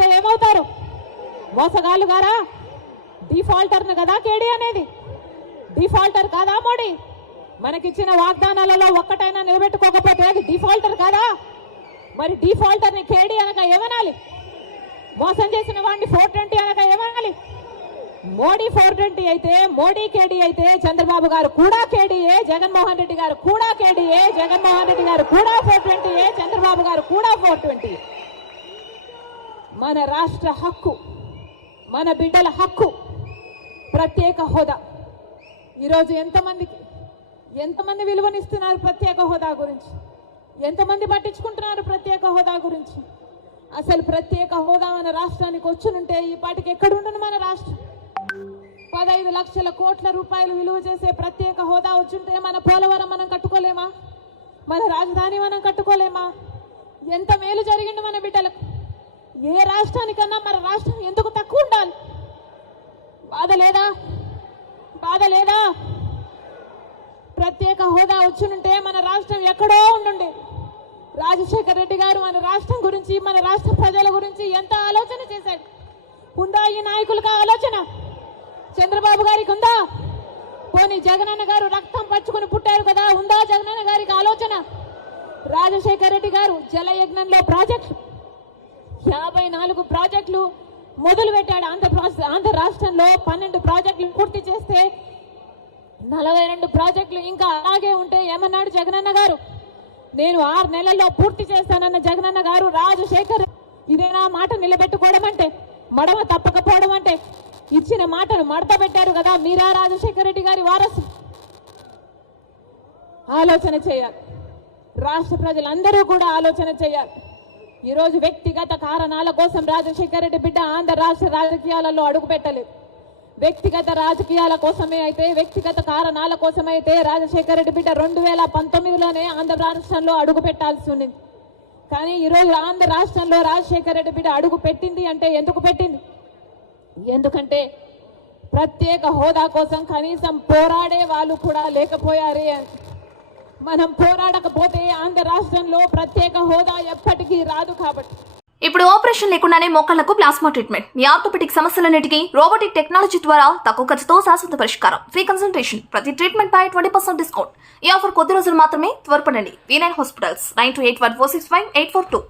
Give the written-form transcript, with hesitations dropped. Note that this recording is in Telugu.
అయితే ఏమవుతారు? మోసగాళ్ళు గారా? డిఫాల్టర్ను కదా కేడీ అనేది? డిఫాల్టర్ కాదా మోడీ? మనకిచ్చిన వాగ్దానాలలో ఒక్కటైనా నిలబెట్టుకోకపోతే అది డిఫాల్టర్ కాదా? మరి డిఫాల్టర్ని కేడీ అనక ఏమనాలి? మోసం చేసిన వాడిని 420 అనక ఏమనాలి? మోడీ 420 అయితే, మోడీ కేడీ అయితే చంద్రబాబు గారు కూడా కేడీఏ, జగన్మోహన్ రెడ్డి గారు కూడా కేడీఏ, జగన్మోహన్ రెడ్డి గారు కూడా 420, చంద్రబాబు గారు కూడా 420. మన రాష్ట్ర హక్కు, మన బిడ్డల హక్కు ప్రత్యేక హోదా. ఈరోజు ఎంతమంది విలువనిస్తున్నారు ప్రత్యేక హోదా గురించి? ఎంతమంది పట్టించుకుంటున్నారు ప్రత్యేక హోదా గురించి? అసలు ప్రత్యేక హోదా మన రాష్ట్రానికి వచ్చునుంటే ఈ పాటికి ఎక్కడుండును మన రాష్ట్రం? 15 లక్షల కోట్ల రూపాయలు విలువ చేసే ప్రత్యేక హోదా వచ్చుంటే మన పోలవరం మనం కట్టుకోలేమా? మన రాజధాని మనం కట్టుకోలేమా? ఎంత మేలు జరిగింది మన బిడ్డలకు. ఏ రాష్ట్రానికన్నా మన రాష్ట్రం ఎందుకు తక్కువ ఉండాలి? బాధ లేదా? ప్రత్యేక హోదా వచ్చునుంటే మన రాష్ట్రం ఎక్కడో ఉండుండే. రాజశేఖర్ రెడ్డి గారు మన రాష్ట్రం గురించి, మన రాష్ట్ర ప్రజల గురించి ఎంత ఆలోచన చేశాడు. ఉందా ఈ నాయకులకు ఆలోచన? చంద్రబాబు గారికి ఉందా? పోనీ జగనన్న గారు రక్తం పచ్చుకొని పుట్టారు కదా, ఉందా జగనన్న గారికి ఆలోచన? రాజశేఖర్ రెడ్డి గారు జలయజ్ఞంలో ప్రాజెక్టు 54 ప్రాజెక్టులు మొదలు పెట్టాడు. ఆంధ్ర రాష్ట్రంలో 12 ప్రాజెక్టులు పూర్తి చేస్తే 42 ప్రాజెక్టులు ఇంకా అలాగే ఉంటే ఏమన్నాడు జగనన్న గారు? నేను 6 నెలల్లో పూర్తి చేస్తానన్న జగనన్న గారు రాజశేఖర్ ఇదేనా మాట నిలబెట్టుకోవడం అంటే? మడమ తప్పకపోవడం అంటే? ఇచ్చిన మాటను మడత పెట్టారు కదా మీరా రాజశేఖర్ రెడ్డి గారి వారసు? ఆలోచన చేయాలి. రాష్ట్ర ప్రజలందరూ కూడా ఆలోచన చేయాలి. ఈరోజు వ్యక్తిగత కారణాల కోసం రాజశేఖర్ రెడ్డి బిడ్డ ఆంధ్ర రాష్ట్ర రాజకీయాలలో అడుగు పెట్టలేదు. వ్యక్తిగత రాజకీయాల కోసమే అయితే, వ్యక్తిగత కారణాల కోసమైతే రాజశేఖర్ రెడ్డి బిడ్డ 2019లోనే ఆంధ్ర రాష్ట్రంలో అడుగు పెట్టాల్సి ఉంది. కానీ ఈరోజు ఆంధ్ర రాష్ట్రంలో రాజశేఖర్ రెడ్డి బిడ్డ అడుగు పెట్టింది అంటే ఎందుకు పెట్టింది? ఎందుకంటే ప్రత్యేక హోదా కోసం కనీసం పోరాడే వాళ్ళు కూడా లేకపోయారే. మనం పోరాడకపోతే ఆంధ్ర రాష్ట్రంలో ప్రత్యేక హోదా ఎప్పటికీ రాదు. కాబట్టి ఇప్పుడు ఆపరేషన్ లేకుండానే మోకాళ్లకు ప్లాస్మా ట్రీట్మెంట్. మీ ఆర్థోపెటిక్ సమస్యలన్నిటికీ రోబోటిక్ టెక్నాలజీ ద్వారా తక్కువ ఖర్చుతో శాశ్వత పరిష్కారం. Free consultation. ప్రతి ట్రీట్మెంట్ పై 20% డిస్కౌంట్. ఈ ఆఫర్ కొద్ది రోజులు మాత్రమే. త్వరపడండి. V9 hospitals 9281465842.